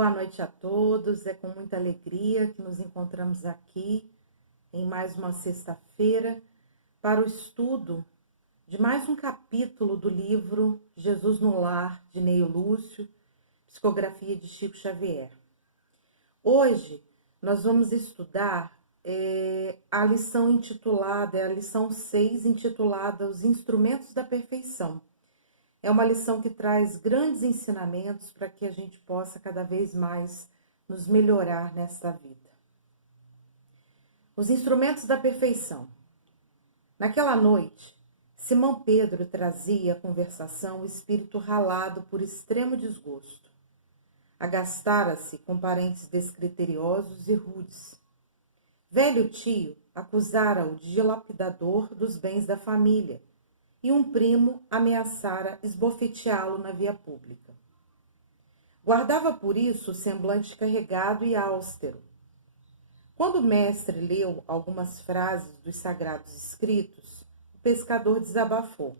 Boa noite a todos. É com muita alegria que nos encontramos aqui em mais uma sexta-feira para o estudo de mais um capítulo do livro Jesus no Lar, de Neio Lúcio, psicografia de Chico Xavier. Hoje nós vamos estudar a lição intitulada, a lição 6, intitulada Os Instrumentos da Perfeição. É uma lição que traz grandes ensinamentos para que a gente possa cada vez mais nos melhorar nesta vida. Os instrumentos da perfeição. Naquela noite, Simão Pedro trazia à conversação o espírito ralado por extremo desgosto. Agastara-se com parentes descriteriosos e rudes. Velho tio acusara-o de dilapidador dos bens da família, e um primo ameaçara esbofeteá-lo na via pública. Guardava por isso o semblante carregado e austero. Quando o mestre leu algumas frases dos sagrados escritos, o pescador desabafou.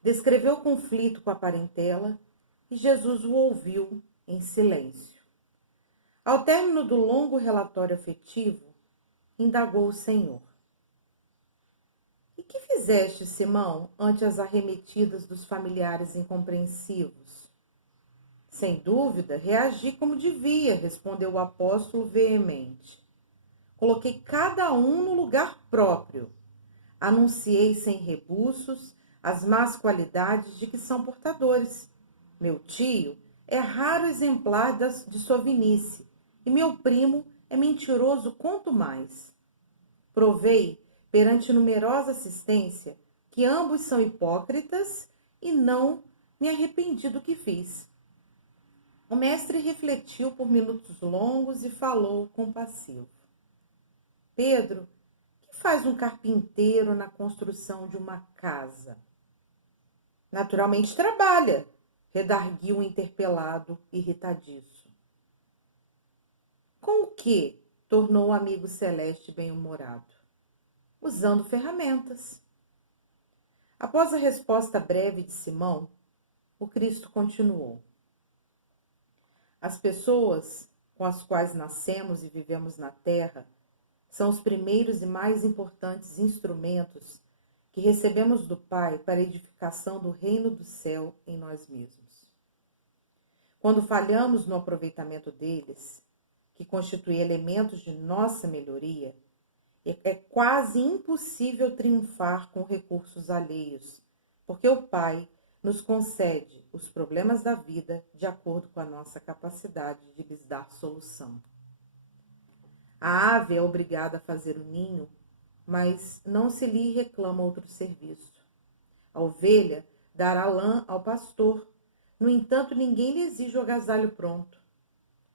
Descreveu o conflito com a parentela e Jesus o ouviu em silêncio. Ao término do longo relatório afetivo, indagou o Senhor. E que fizeste, Simão, ante as arremetidas dos familiares incompreensivos? Sem dúvida, reagi como devia, respondeu o apóstolo veemente. Coloquei cada um no lugar próprio. Anunciei sem rebuços as más qualidades de que são portadores. Meu tio é raro exemplar de sovinice, e meu primo é mentiroso quanto mais. Provei perante numerosa assistência, que ambos são hipócritas e não me arrependi do que fiz. O mestre refletiu por minutos longos e falou compassivo. Pedro, que faz um carpinteiro na construção de uma casa? Naturalmente trabalha, redarguiu o interpelado, irritadiço. Com o que? Tornou o amigo celeste bem-humorado. Usando ferramentas. Após a resposta breve de Simão, o Cristo continuou. As pessoas com as quais nascemos e vivemos na terra são os primeiros e mais importantes instrumentos que recebemos do Pai para a edificação do reino do céu em nós mesmos. Quando falhamos no aproveitamento deles, que constituem elementos de nossa melhoria, é quase impossível triunfar com recursos alheios, porque o Pai nos concede os problemas da vida de acordo com a nossa capacidade de lhes dar solução. A ave é obrigada a fazer o ninho, mas não se lhe reclama outro serviço. A ovelha dará lã ao pastor, no entanto ninguém lhe exige o agasalho pronto.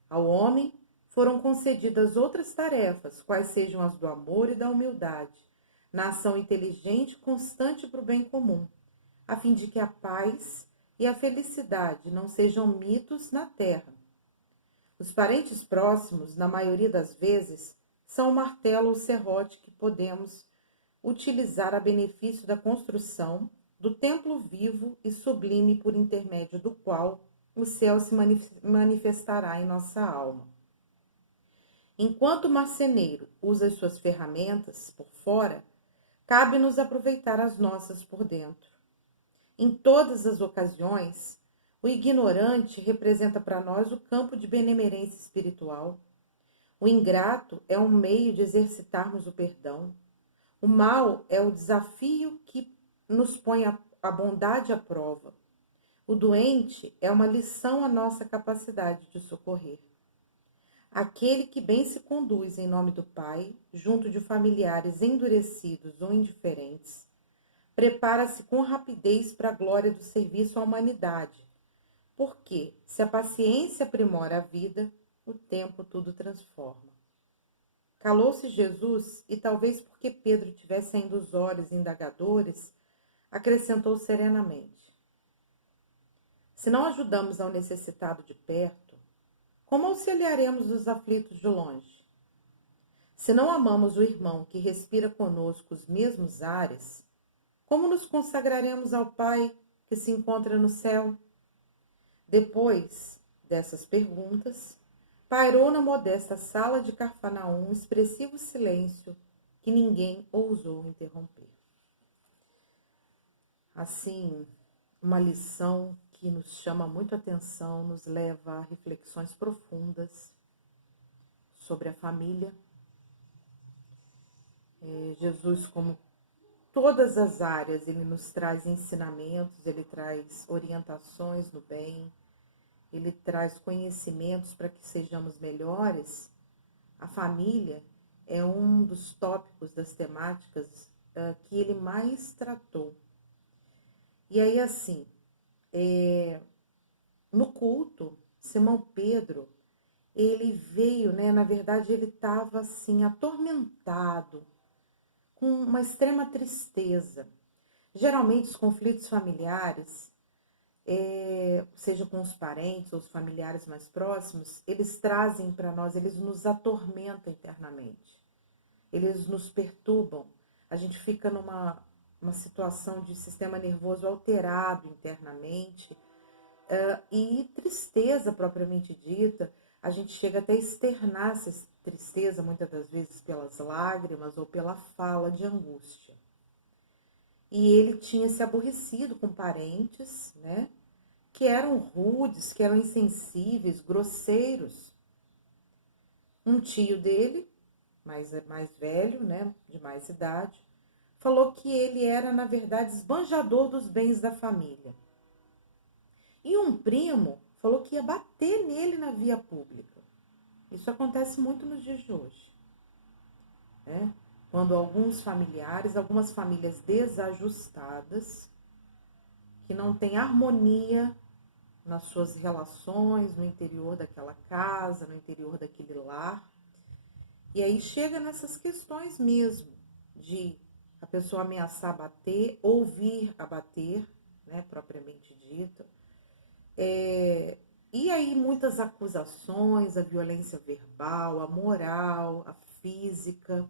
Ao homem foram concedidas outras tarefas, quais sejam as do amor e da humildade, na ação inteligente e constante para o bem comum, a fim de que a paz e a felicidade não sejam mitos na terra. Os parentes próximos, na maioria das vezes, são o martelo ou serrote que podemos utilizar a benefício da construção do templo vivo e sublime por intermédio do qual o céu se manifestará em nossa alma. Enquanto o marceneiro usa as suas ferramentas por fora, cabe-nos aproveitar as nossas por dentro. Em todas as ocasiões, o ignorante representa para nós o campo de benemerência espiritual. O ingrato é um meio de exercitarmos o perdão. O mal é o desafio que nos põe a bondade à prova. O doente é uma lição à nossa capacidade de socorrer. Aquele que bem se conduz em nome do Pai, junto de familiares endurecidos ou indiferentes, prepara-se com rapidez para a glória do serviço à humanidade, porque, se a paciência aprimora a vida, o tempo tudo transforma. Calou-se Jesus e, talvez porque Pedro tivesse ainda os olhos indagadores, acrescentou serenamente. Se não ajudamos ao necessitado de perto, como auxiliaremos os aflitos de longe? Se não amamos o irmão que respira conosco os mesmos ares, como nos consagraremos ao Pai que se encontra no céu? Depois dessas perguntas, pairou na modesta sala de Cafarnaum um expressivo silêncio que ninguém ousou interromper. Assim, uma lição que nos chama muito a atenção, nos leva a reflexões profundas sobre a família. Jesus, como todas as áreas, ele nos traz ensinamentos, ele traz orientações no bem, ele traz conhecimentos para que sejamos melhores. A família é um dos tópicos, das temáticas que ele mais tratou. E aí, assim, no culto, Simão Pedro, ele veio, na verdade, ele estava assim, atormentado, com uma extrema tristeza. Geralmente, os conflitos familiares, seja com os parentes ou os familiares mais próximos, eles trazem para nós, eles nos atormentam internamente. Eles nos perturbam. A gente fica numa situação de sistema nervoso alterado internamente, e tristeza propriamente dita. A gente chega até a externar essa tristeza, muitas das vezes pelas lágrimas ou pela fala de angústia. E ele tinha se aborrecido com parentes, que eram rudes, que eram insensíveis, grosseiros. Um tio dele, mais velho, de mais idade, falou que ele era, na verdade, esbanjador dos bens da família. E um primo falou que ia bater nele na via pública. Isso acontece muito nos dias de hoje. Quando algumas famílias desajustadas, que não têm harmonia nas suas relações, no interior daquela casa, no interior daquele lar. E aí chega nessas questões mesmo, de a pessoa ameaçar bater, ou vir a bater, propriamente dito. E aí muitas acusações, a violência verbal, a moral, a física.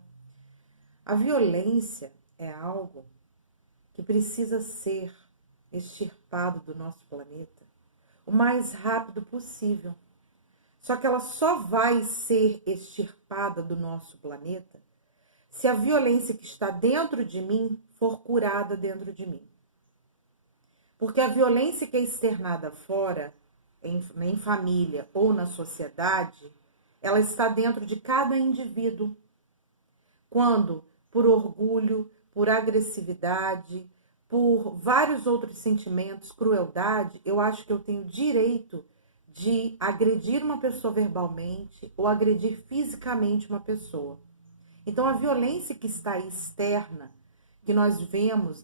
A violência é algo que precisa ser extirpado do nosso planeta o mais rápido possível. Só que ela só vai ser extirpada do nosso planeta se a violência que está dentro de mim for curada dentro de mim. Porque a violência que é externada fora, em família ou na sociedade, ela está dentro de cada indivíduo. Quando, por orgulho, por agressividade, por vários outros sentimentos, crueldade, eu acho que eu tenho direito de agredir uma pessoa verbalmente ou agredir fisicamente uma pessoa. Então, a violência que está aí externa, que nós vemos,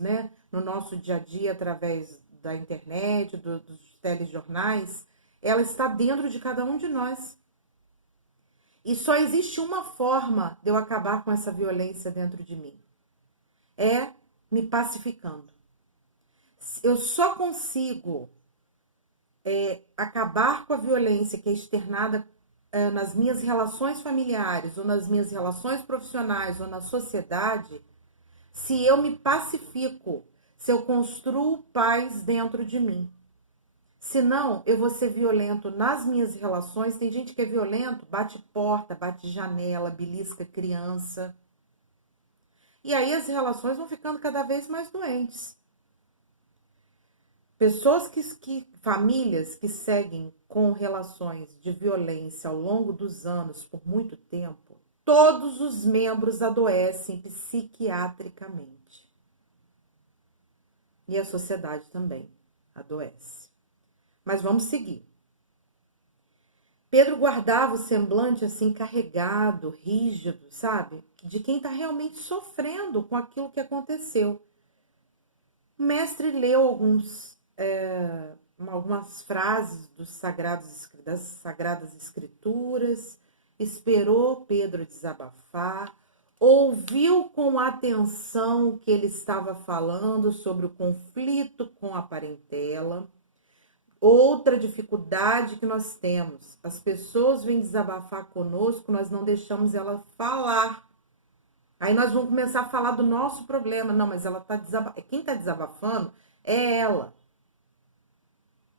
no nosso dia a dia através da internet, dos telejornais, ela está dentro de cada um de nós. E só existe uma forma de eu acabar com essa violência dentro de mim. É me pacificando. Eu só consigo acabar com a violência que é externada nas minhas relações familiares, ou nas minhas relações profissionais, ou na sociedade, se eu me pacifico, se eu construo paz dentro de mim. Senão, eu vou ser violento nas minhas relações. Tem gente que é violento, bate porta, bate janela, belisca criança. E aí as relações vão ficando cada vez mais doentes. Famílias que seguem com relações de violência ao longo dos anos, por muito tempo, todos os membros adoecem psiquiatricamente. E a sociedade também adoece. Mas vamos seguir. Pedro guardava o semblante assim carregado, rígido, sabe? De quem está realmente sofrendo com aquilo que aconteceu. O mestre leu algumas frases das Sagradas Escrituras, esperou Pedro desabafar, ouviu com atenção o que ele estava falando sobre o conflito com a parentela. Outra dificuldade que nós temos, as pessoas vêm desabafar conosco, nós não deixamos ela falar. Aí nós vamos começar a falar do nosso problema. Não, mas ela tá quem está desabafando é ela.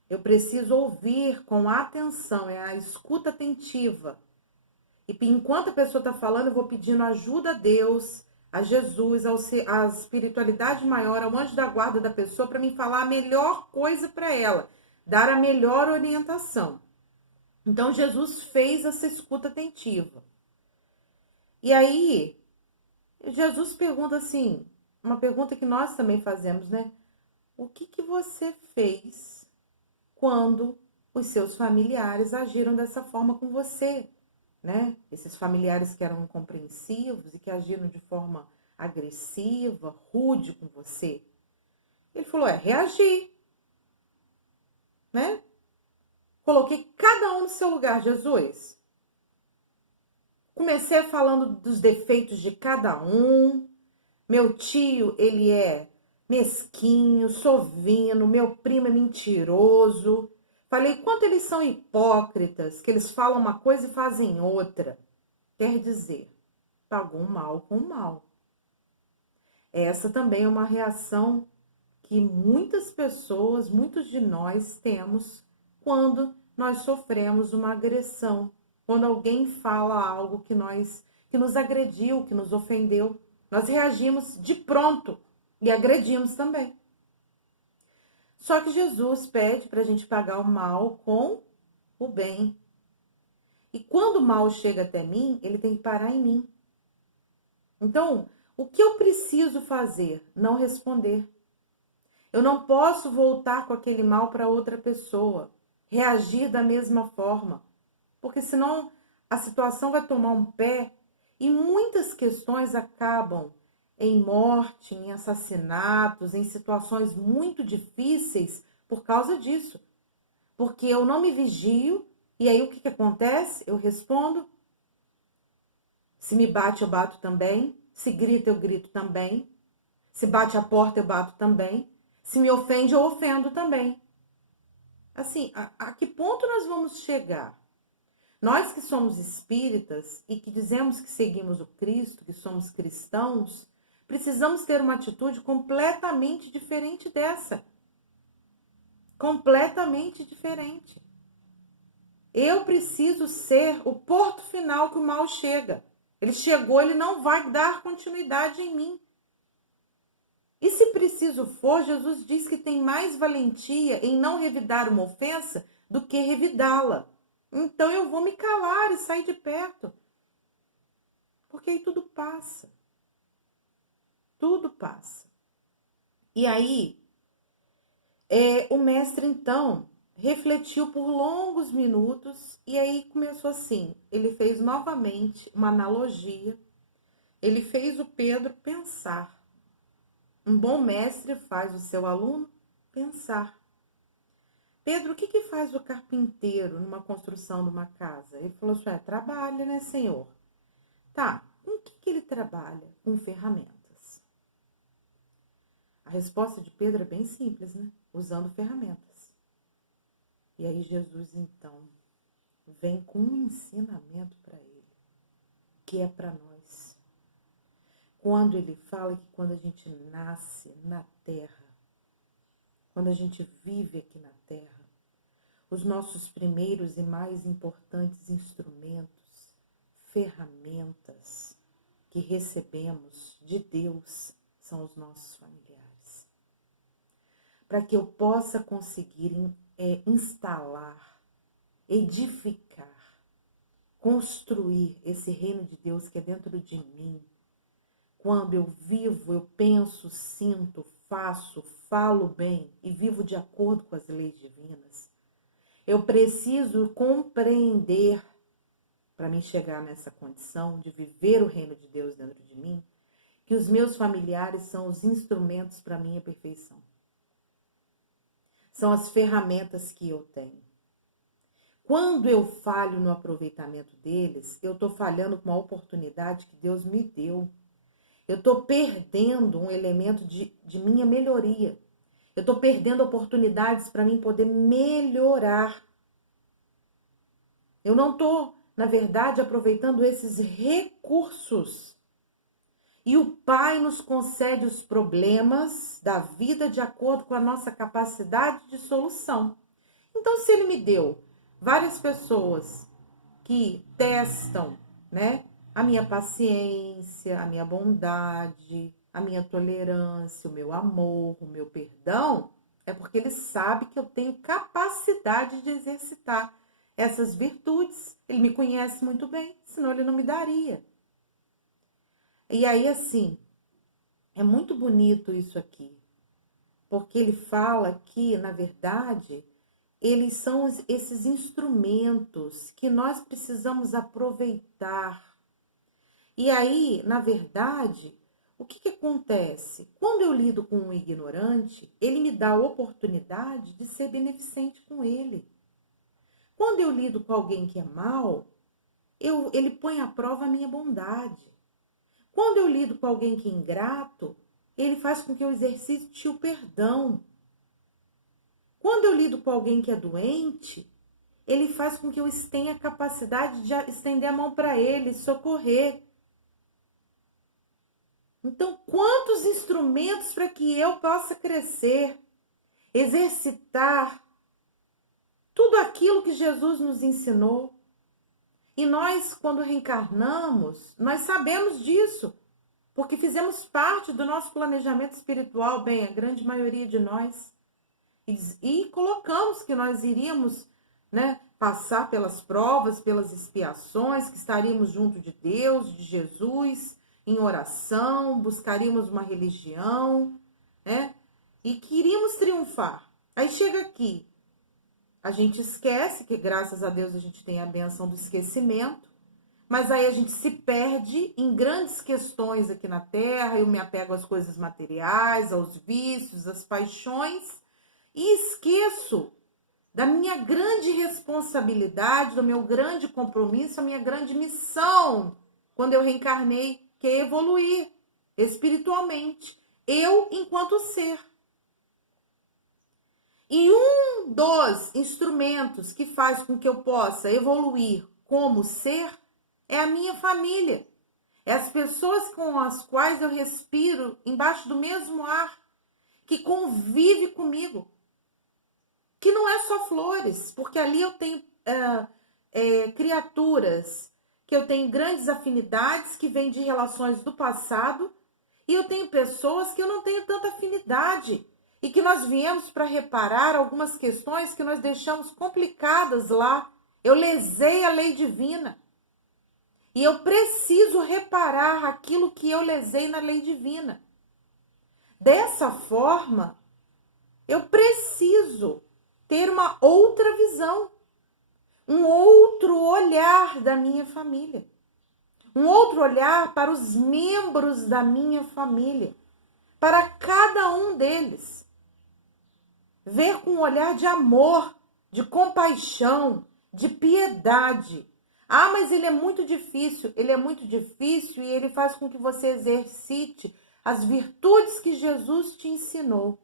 Eu preciso ouvir com atenção, é a escuta atentiva. E enquanto a pessoa está falando, eu vou pedindo ajuda a Deus, a Jesus, à espiritualidade maior, ao anjo da guarda da pessoa, para me falar a melhor coisa para ela, dar a melhor orientação. Então, Jesus fez essa escuta atentiva. E aí, Jesus pergunta assim, uma pergunta que nós também fazemos, né? O que você fez quando os seus familiares agiram dessa forma com você, né? Esses familiares que eram incompreensivos e que agiram de forma agressiva, rude com você. Ele falou, reagir, né? Coloquei cada um no seu lugar, Jesus. Comecei falando dos defeitos de cada um. Meu tio, ele é mesquinho, sovino, meu primo é mentiroso. Falei quanto eles são hipócritas, que eles falam uma coisa e fazem outra. Quer dizer, pagou um mal com o mal. Essa também é uma reação que muitas pessoas, muitos de nós temos quando nós sofremos uma agressão. Quando alguém fala algo que nos agrediu, que nos ofendeu, nós reagimos de pronto e agredimos também. Só que Jesus pede para a gente pagar o mal com o bem. E quando o mal chega até mim, ele tem que parar em mim. Então, o que eu preciso fazer? Não responder. Eu não posso voltar com aquele mal para outra pessoa, reagir da mesma forma, porque senão a situação vai tomar um pé e muitas questões acabam em morte, em assassinatos, em situações muito difíceis por causa disso. Porque eu não me vigio e aí o que acontece? Eu respondo. Se me bate, eu bato também. Se grita, eu grito também. Se bate a porta, eu bato também. Se me ofende, eu ofendo também. Assim, a que ponto nós vamos chegar? Nós que somos espíritas e que dizemos que seguimos o Cristo, que somos cristãos, precisamos ter uma atitude completamente diferente dessa. Completamente diferente. Eu preciso ser o porto final que o mal chega. Ele chegou, ele não vai dar continuidade em mim. E se preciso for, Jesus diz que tem mais valentia em não revidar uma ofensa do que revidá-la. Então eu vou me calar e sair de perto. Porque aí tudo passa. Tudo passa. E aí, o mestre então refletiu por longos minutos e aí começou assim. Ele fez novamente uma analogia. Ele fez o Pedro pensar. Um bom mestre faz o seu aluno pensar. Pedro, o que faz o carpinteiro numa construção de uma casa? Ele falou assim, trabalha, né, senhor? Tá, com o que ele trabalha? Com ferramentas. A resposta de Pedro é bem simples, né? Usando ferramentas. E aí Jesus, então, vem com um ensinamento para ele, que é para nós. Quando ele fala que quando a gente nasce na terra, quando a gente vive aqui na terra, os nossos primeiros e mais importantes instrumentos, ferramentas que recebemos de Deus são os nossos familiares. Para que eu possa conseguir instalar, edificar, construir esse reino de Deus que é dentro de mim. Quando eu vivo, eu penso, sinto, faço, falo bem e vivo de acordo com as leis divinas. Eu preciso compreender, para mim chegar nessa condição de viver o reino de Deus dentro de mim, que os meus familiares são os instrumentos para a minha perfeição. São as ferramentas que eu tenho. Quando eu falho no aproveitamento deles, eu estou falhando com uma oportunidade que Deus me deu. Eu estou perdendo um elemento de minha melhoria. Eu estou perdendo oportunidades para mim poder melhorar. Eu não estou, na verdade, aproveitando esses recursos. E o Pai nos concede os problemas da vida de acordo com a nossa capacidade de solução. Então, se ele me deu várias pessoas que testam, né, a minha paciência, a minha bondade, a minha tolerância, o meu amor, o meu perdão, é porque ele sabe que eu tenho capacidade de exercitar essas virtudes. Ele me conhece muito bem, senão ele não me daria. E aí, assim, é muito bonito isso aqui, porque ele fala que, na verdade, eles são esses instrumentos que nós precisamos aproveitar. E aí, na verdade, o que acontece? Quando eu lido com um ignorante, ele me dá a oportunidade de ser beneficente com ele. Quando eu lido com alguém que é mau, ele põe à prova a minha bondade. Quando eu lido com alguém que é ingrato, ele faz com que eu exercite o perdão. Quando eu lido com alguém que é doente, ele faz com que eu tenha a capacidade de estender a mão para ele, socorrer. Então, quantos instrumentos para que eu possa crescer, exercitar tudo aquilo que Jesus nos ensinou. E nós, quando reencarnamos, nós sabemos disso, porque fizemos parte do nosso planejamento espiritual, bem, a grande maioria de nós. E colocamos que nós iríamos, né, passar pelas provas, pelas expiações, que estaríamos junto de Deus, de Jesus, em oração, buscaríamos uma religião, né, e queríamos triunfar. Aí chega aqui, a gente esquece que, graças a Deus, a gente tem a benção do esquecimento, mas aí a gente se perde em grandes questões aqui na Terra. Eu me apego às coisas materiais, aos vícios, às paixões, e esqueço da minha grande responsabilidade, do meu grande compromisso, a minha grande missão, quando eu reencarnei, que é evoluir espiritualmente, eu enquanto ser. E um dos instrumentos que faz com que eu possa evoluir como ser é a minha família. É as pessoas com as quais eu respiro embaixo do mesmo ar, que convive comigo. Que não é só flores, porque ali eu tenho criaturas que eu tenho grandes afinidades, que vêm de relações do passado, e eu tenho pessoas que eu não tenho tanta afinidade, e que nós viemos para reparar algumas questões que nós deixamos complicadas lá. Eu lesei a lei divina. E eu preciso reparar aquilo que eu lesei na lei divina. Dessa forma, eu preciso ter uma outra visão, um outro olhar da minha família, um outro olhar para os membros da minha família, para cada um deles. Ver com um olhar de amor, de compaixão, de piedade. Ah, mas ele é muito difícil. Ele é muito difícil e ele faz com que você exercite as virtudes que Jesus te ensinou.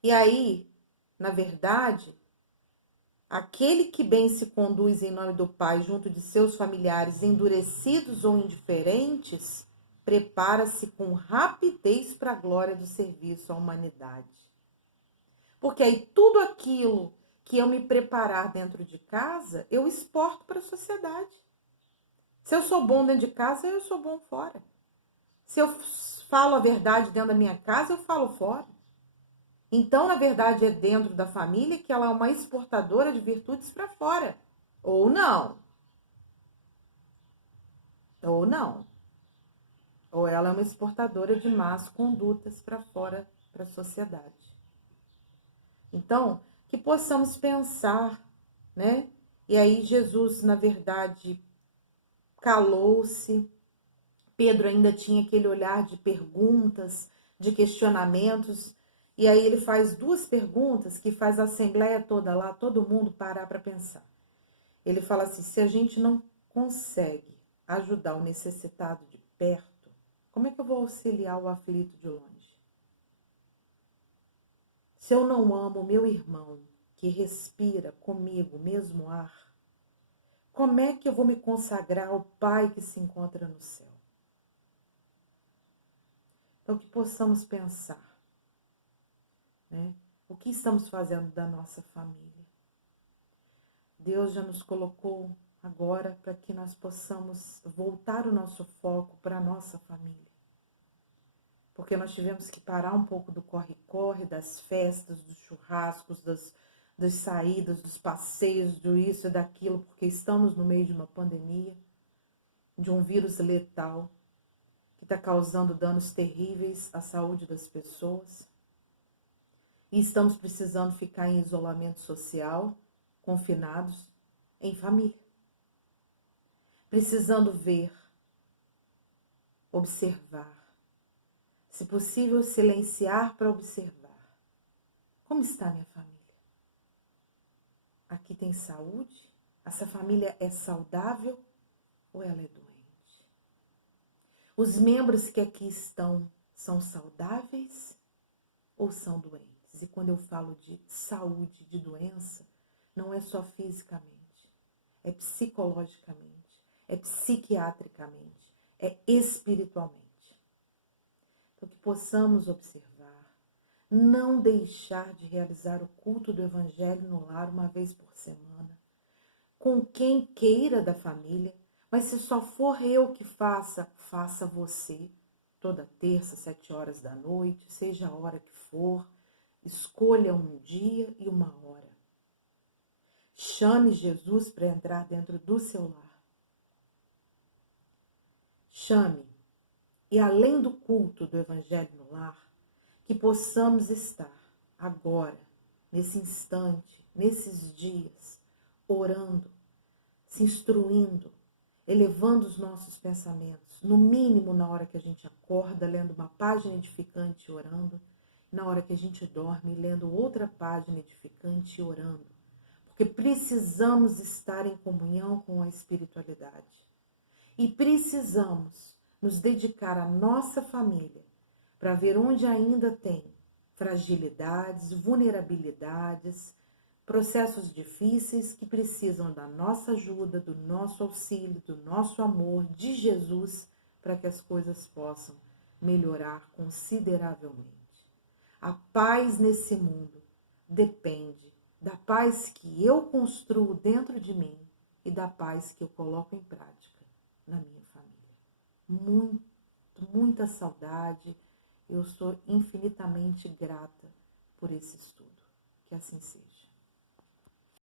E aí, na verdade, aquele que bem se conduz em nome do Pai junto de seus familiares endurecidos ou indiferentes, prepara-se com rapidez para a glória do serviço à humanidade. Porque aí tudo aquilo que eu me preparar dentro de casa, eu exporto para a sociedade. Se eu sou bom dentro de casa, eu sou bom fora. Se eu falo a verdade dentro da minha casa, eu falo fora. Então, na verdade, é dentro da família que ela é uma exportadora de virtudes para fora. Ou não. Ou não. Ou ela é uma exportadora de más condutas para fora, para a sociedade. Então, que possamos pensar, né? E aí Jesus, na verdade, calou-se. Pedro ainda tinha aquele olhar de perguntas, de questionamentos. E aí ele faz duas perguntas que faz a assembleia toda lá, todo mundo parar para pensar. Ele fala assim, se a gente não consegue ajudar o necessitado de perto, como é que eu vou auxiliar o aflito de longe? Se eu não amo o meu irmão que respira comigo o mesmo ar, como é que eu vou me consagrar ao Pai que se encontra no céu? Então, que possamos pensar, né? O que estamos fazendo da nossa família? Deus já nos colocou agora para que nós possamos voltar o nosso foco para a nossa família. Porque nós tivemos que parar um pouco do corre-corre, das festas, dos churrascos, das saídas, dos passeios, do isso e daquilo, porque estamos no meio de uma pandemia, de um vírus letal, que está causando danos terríveis à saúde das pessoas. E estamos precisando ficar em isolamento social, confinados, em família. Precisando ver, observar, se possível silenciar para observar. Como está minha família? Aqui tem saúde? Essa família é saudável ou ela é doente? Os membros que aqui estão são saudáveis ou são doentes? E quando eu falo de saúde, de doença, não é só fisicamente, é psicologicamente, é psiquiatricamente, é espiritualmente. Então, que possamos observar, não deixar de realizar o culto do Evangelho no lar uma vez por semana, com quem queira da família, mas se só for eu que faça, faça você, toda terça, 7 horas da noite, seja a hora que for, escolha um dia e uma hora. Chame Jesus para entrar dentro do seu lar. Chame. E além do culto do Evangelho no lar, que possamos estar agora, nesse instante, nesses dias, orando, se instruindo, elevando os nossos pensamentos, no mínimo na hora que a gente acorda, lendo uma página edificante e orando, na hora que a gente dorme, lendo outra página edificante e orando, porque precisamos estar em comunhão com a espiritualidade e precisamos nos dedicar à nossa família para ver onde ainda tem fragilidades, vulnerabilidades, processos difíceis que precisam da nossa ajuda, do nosso auxílio, do nosso amor, de Jesus, para que as coisas possam melhorar consideravelmente. A paz nesse mundo depende da paz que eu construo dentro de mim e da paz que eu coloco em prática na minha família. Muita saudade. Eu sou infinitamente grata por esse estudo. Que assim seja.